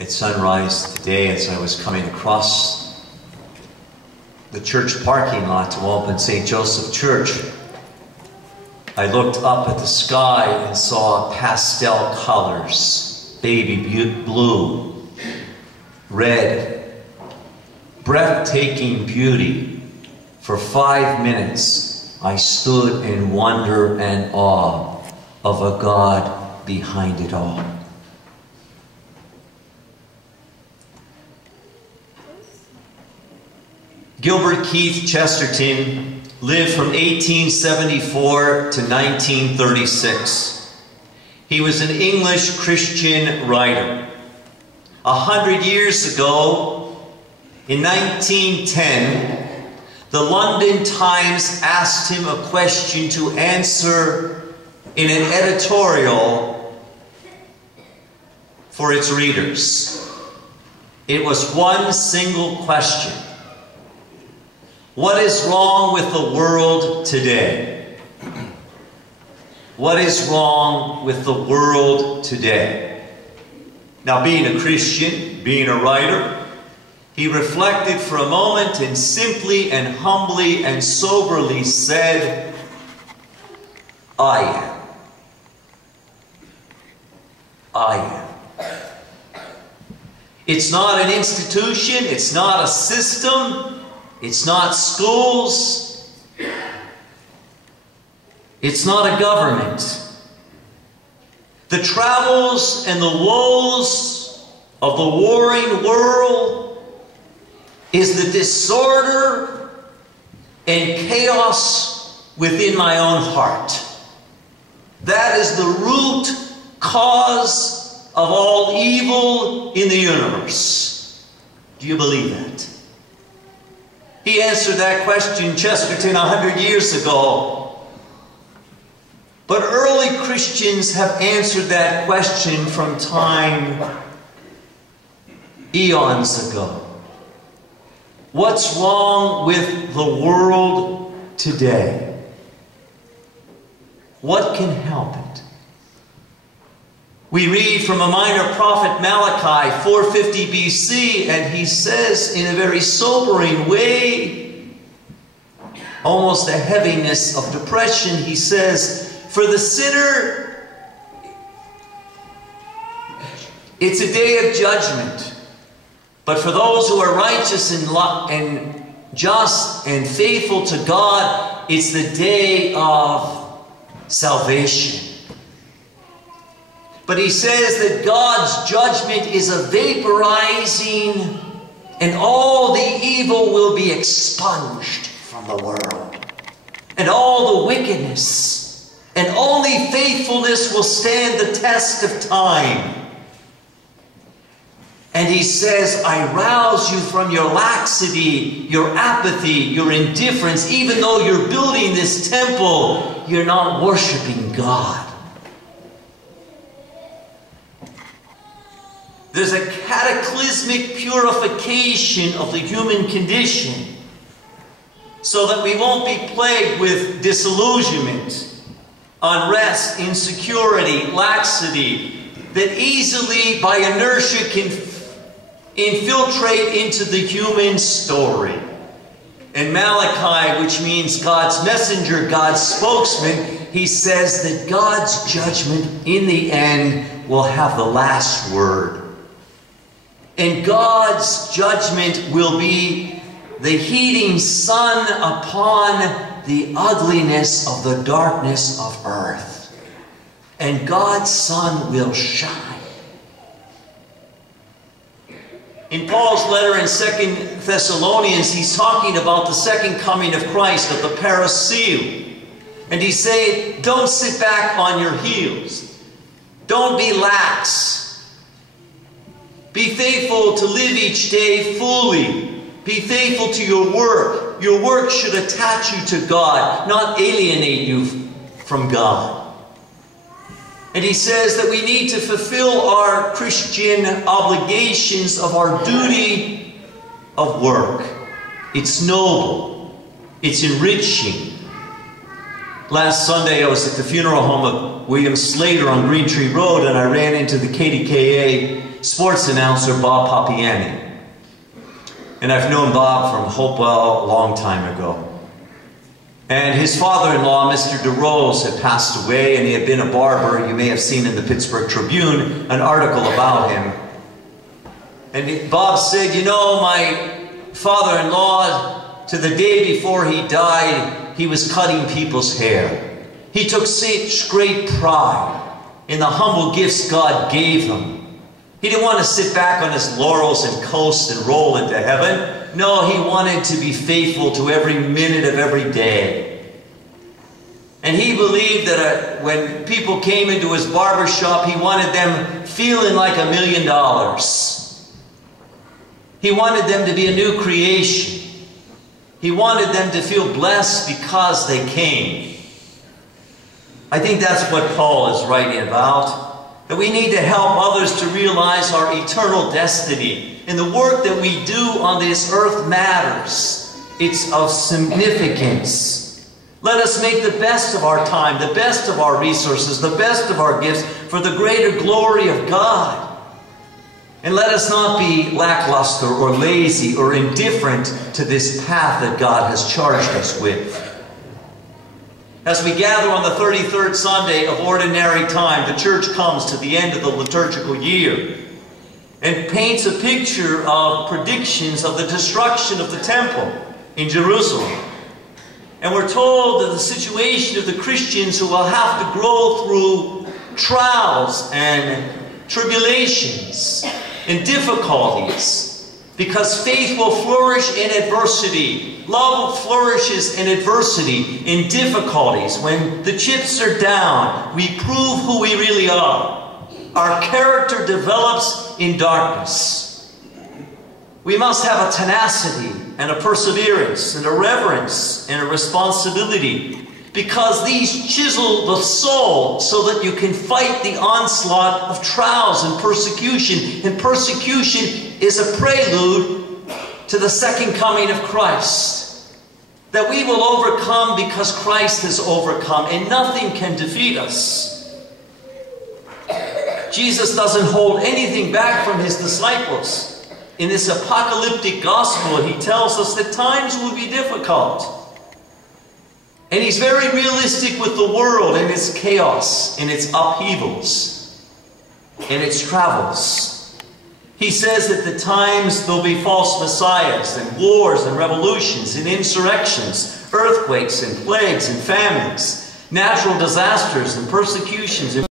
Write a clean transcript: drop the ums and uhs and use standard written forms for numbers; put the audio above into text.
At sunrise today, as I was coming across the church parking lot to open St. Joseph Church, I looked up at the sky and saw pastel colors, baby blue, red, breathtaking beauty. For 5 minutes, I stood in wonder and awe of a God behind it all. Gilbert Keith Chesterton lived from 1874 to 1936. He was an English Christian writer. 100 years ago, in 1910, the London Times asked him a question to answer in an editorial for its readers. It was one single question. What is wrong with the world today? What is wrong with the world today? Now, being a Christian, being a writer, he reflected for a moment and simply and humbly and soberly said, I am. I am. It's not an institution, it's not a system, it's not schools, it's not a government. The troubles and the woes of the warring world is the disorder and chaos within my own heart. That is the root cause of all evil in the universe. Do you believe that? He answered that question, Chesterton, 100 years ago. But early Christians have answered that question from time eons ago. What's wrong with the world today? What can help it? We read from a minor prophet, Malachi, 450 BC, and he says in a very sobering way, almost a heaviness of depression, he says, for the sinner, it's a day of judgment. But for those who are righteous and just and faithful to God, it's the day of salvation. But he says that God's judgment is a vaporizing, and all the evil will be expunged from the world. And all the wickedness, and only faithfulness will stand the test of time. And he says, I rouse you from your laxity, your apathy, your indifference. Even though you're building this temple, you're not worshiping God. There's a cataclysmic purification of the human condition so that we won't be plagued with disillusionment, unrest, insecurity, laxity that easily by inertia can infiltrate into the human story. In Malachi, which means God's messenger, God's spokesman, he says that God's judgment in the end will have the last word. And God's judgment will be the heating sun upon the ugliness of the darkness of earth. And God's sun will shine. In Paul's letter in 2 Thessalonians, he's talking about the second coming of Christ, of the parousia. And he's saying, don't sit back on your heels. Don't be lax. Be faithful to live each day fully. Be faithful to your work. Your work should attach you to God, not alienate you from God. And he says that we need to fulfill our Christian obligations of our duty of work. It's noble. It's enriching. Last Sunday I was at the funeral home of William Slater on Green Tree Road, and I ran into the KDKA sports announcer Bob Papiani. And I've known Bob from Hopewell a long time ago. And his father-in-law, Mr. DeRose, had passed away, and he had been a barber. You may have seen in the Pittsburgh Tribune an article about him. And Bob said, you know, my father-in-law, to the day before he died, he was cutting people's hair. He took such great pride in the humble gifts God gave him. He didn't want to sit back on his laurels and coast and roll into heaven. No, he wanted to be faithful to every minute of every day. And he believed that when people came into his barber shop, he wanted them feeling like $1 million. He wanted them to be a new creation. He wanted them to feel blessed because they came. I think that's what Paul is writing about. That we need to help others to realize our eternal destiny. And the work that we do on this earth matters. It's of significance. Let us make the best of our time, the best of our resources, the best of our gifts for the greater glory of God. And let us not be lackluster or lazy or indifferent to this path that God has charged us with. As we gather on the 33rd Sunday of Ordinary Time, the church comes to the end of the liturgical year and paints a picture of predictions of the destruction of the temple in Jerusalem. And we're told that the situation of the Christians who will have to grow through trials and tribulations and difficulties, because faith will flourish in adversity. Love flourishes in adversity, in difficulties. When the chips are down, we prove who we really are. Our character develops in darkness. We must have a tenacity and a perseverance and a reverence and a responsibility, because these chisel the soul so that you can fight the onslaught of trials and persecution. And persecution is a prelude to the second coming of Christ. That we will overcome because Christ has overcome, and nothing can defeat us. Jesus doesn't hold anything back from his disciples. In this apocalyptic gospel, he tells us that times will be difficult. And he's very realistic with the world and its chaos and its upheavals and its travels. He says that the times there'll be false messiahs and wars and revolutions and insurrections, earthquakes and plagues and famines, natural disasters and persecutions and